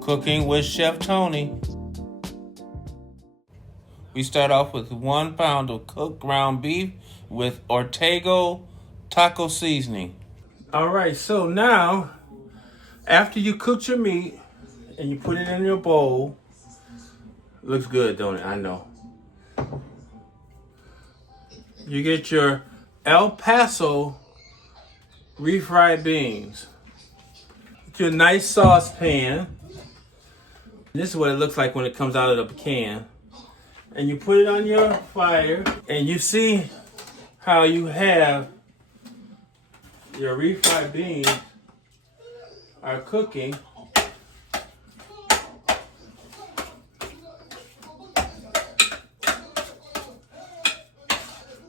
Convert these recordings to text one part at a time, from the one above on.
Cooking with Chef Tony. We start off with 1 pound of cooked ground beef with Ortego taco seasoning. All right, so now after you cook your meat and you put it in your bowl, looks good, don't it? I know. You get your El Paso refried beans. Get your nice saucepan. This is what it looks like when it comes out of the can. And you put it on your fire, and you see how you have your refried beans are cooking.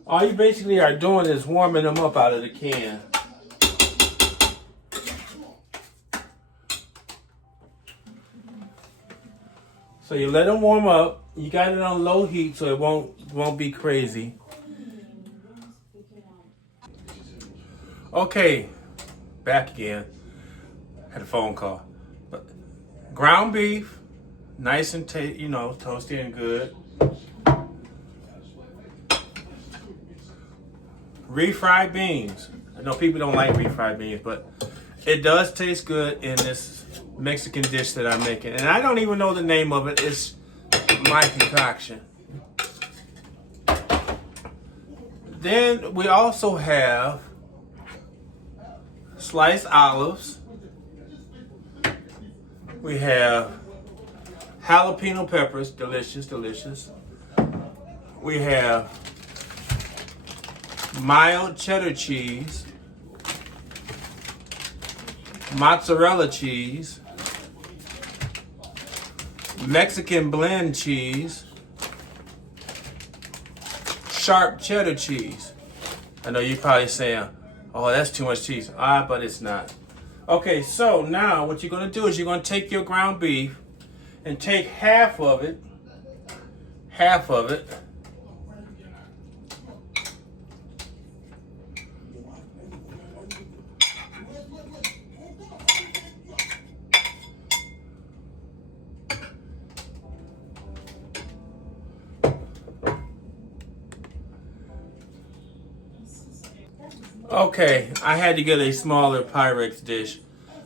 All you basically are doing is warming them up out of the can. So you let them warm up. You got it on low heat so it won't be crazy. Okay, back again. Had a phone call. Ground beef, nice and toasty and good. Refried beans. I know people don't like refried beans, but it does taste good in this Mexican dish that I'm making. And I don't even know the name of it. It's my concoction. Then we also have sliced olives. We have jalapeno peppers, delicious, delicious. We have mild cheddar cheese, mozzarella cheese, Mexican blend cheese, sharp cheddar cheese. I know you're probably saying, oh, that's too much cheese. But it's not. Okay, so now what you're going to do is you're going to take your ground beef and take half of it. Okay, I had to get a smaller Pyrex dish.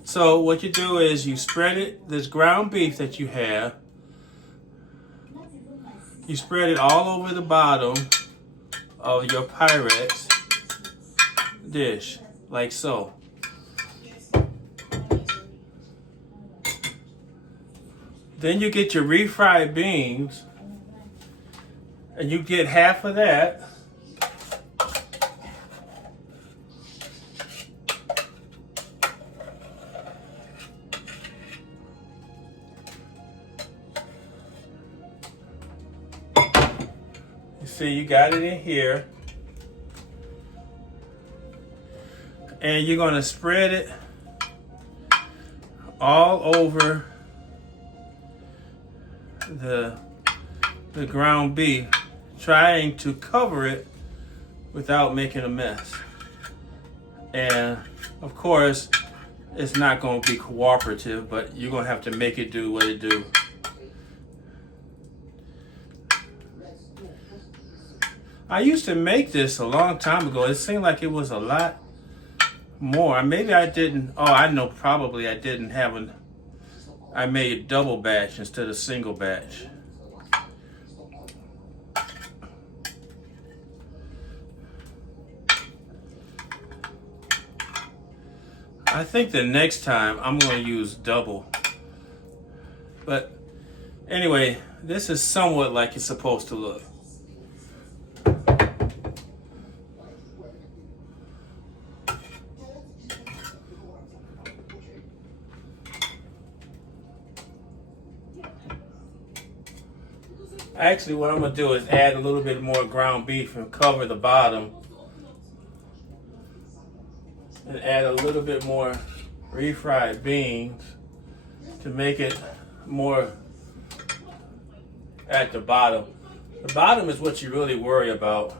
So what you do is you spread it, this ground beef that you have, you spread it all over the bottom of your Pyrex dish, like so. Then you get your refried beans, and you get half of that. See, you got it in here. And you're going to spread it all over the ground beef, trying to cover it without making a mess. And of course, it's not going to be cooperative, but you're going to have to make it do what it do. I used to make this a long time ago. It seemed like it was a lot more. Maybe I didn't. Oh, I know. Probably I didn't have I made double batch instead of single batch. I think the next time I'm going to use double. But anyway, this is somewhat like it's supposed to look. Actually, what I'm going to do is add a little bit more ground beef and cover the bottom. And add a little bit more refried beans to make it more at the bottom. The bottom is what you really worry about.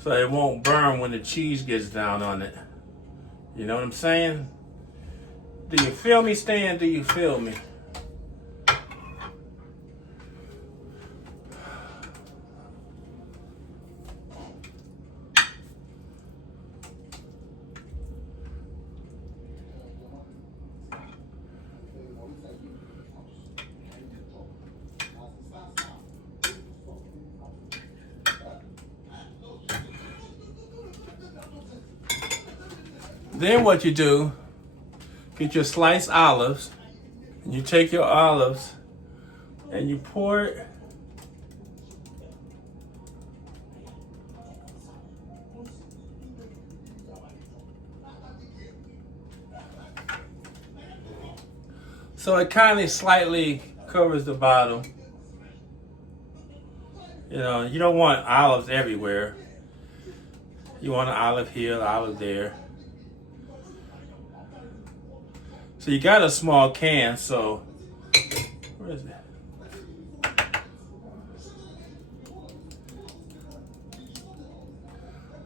So it won't burn when the cheese gets down on it. You know what I'm saying? Do you feel me, Stan? Do you feel me? Then what you do, get your sliced olives, and you take your olives and you pour it so it kind of slightly covers the bottom. You know, you don't want olives everywhere. You want an olive here, an olive there. So you got a small can, so where is it?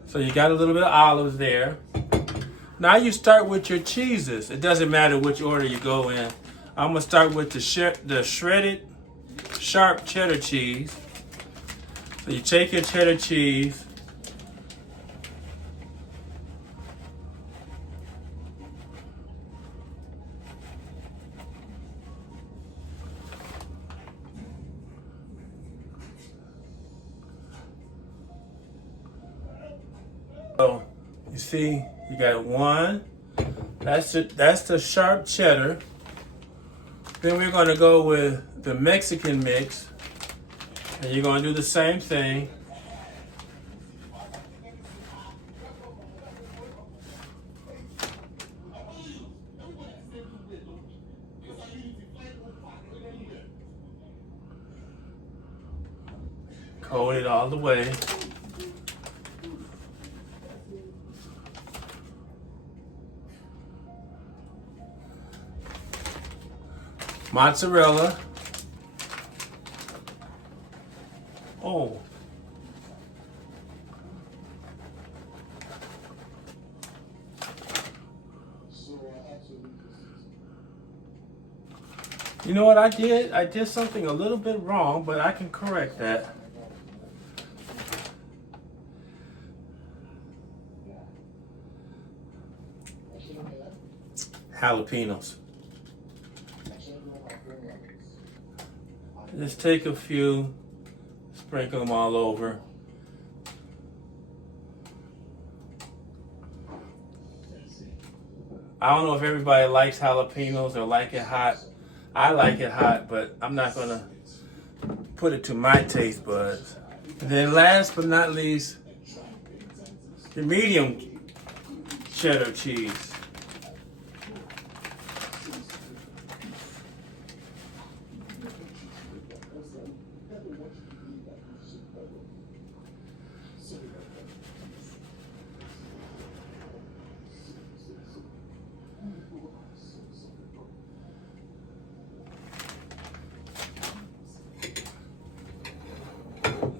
So you got a little bit of olives there. Now you start with your cheeses. It doesn't matter which order you go in. I'm gonna start with the shredded sharp cheddar cheese. So you take your cheddar cheese, so you see you got one. That's the sharp cheddar. Then we're gonna go with the Mexican mix, and you're gonna do the same thing. Coat it all the way. Mozzarella. Oh. You know what I did? I did something a little bit wrong, but I can correct that. Jalapenos. Just take a few, sprinkle them all over. I don't know if everybody likes jalapenos or like it hot. I like it hot, but I'm not gonna put it to my taste buds. And then last but not least, the medium cheddar cheese.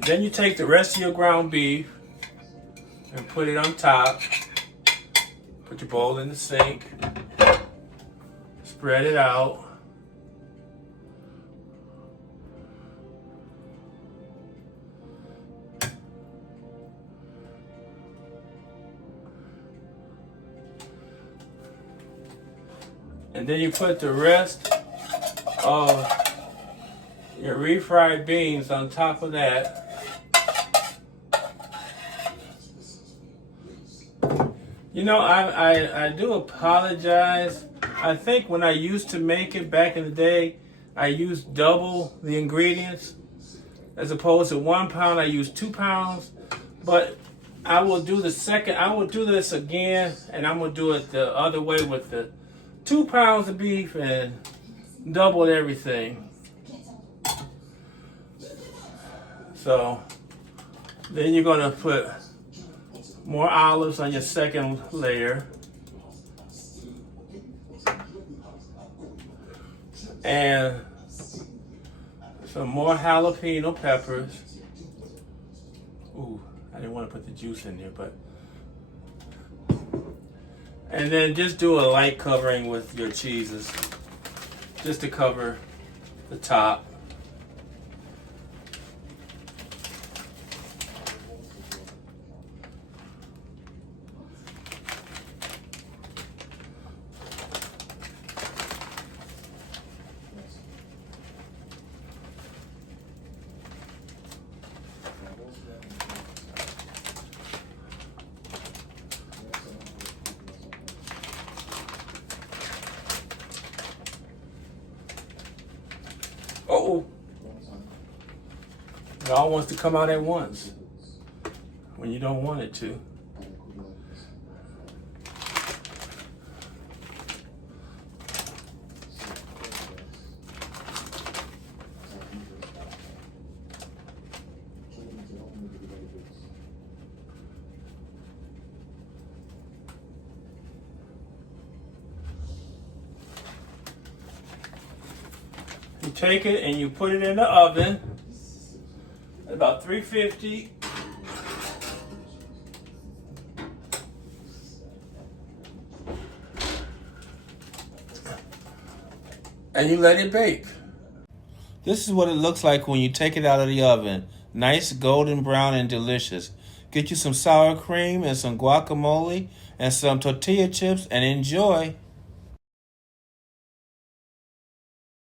Then you take the rest of your ground beef and put it on top. Put your bowl in the sink. Spread it out. And then you put the rest of your refried beans on top of that. You know, I do apologize. I think when I used to make it back in the day, I used double the ingredients. As opposed to 1 pound, I used 2 pounds. But I will do this again, and I'm gonna do it the other way with the 2 pounds of beef and double everything. So then you're gonna put more olives on your second layer. And some more jalapeno peppers. Ooh, I didn't want to put the juice in there, but. And then just do a light covering with your cheeses, just to cover the top. Uh-oh. It all wants to come out at once when you don't want it to. You take it and you put it in the oven at about 350. And you let it bake. This is what it looks like when you take it out of the oven. Nice golden brown and delicious. Get you some sour cream and some guacamole and some tortilla chips and enjoy.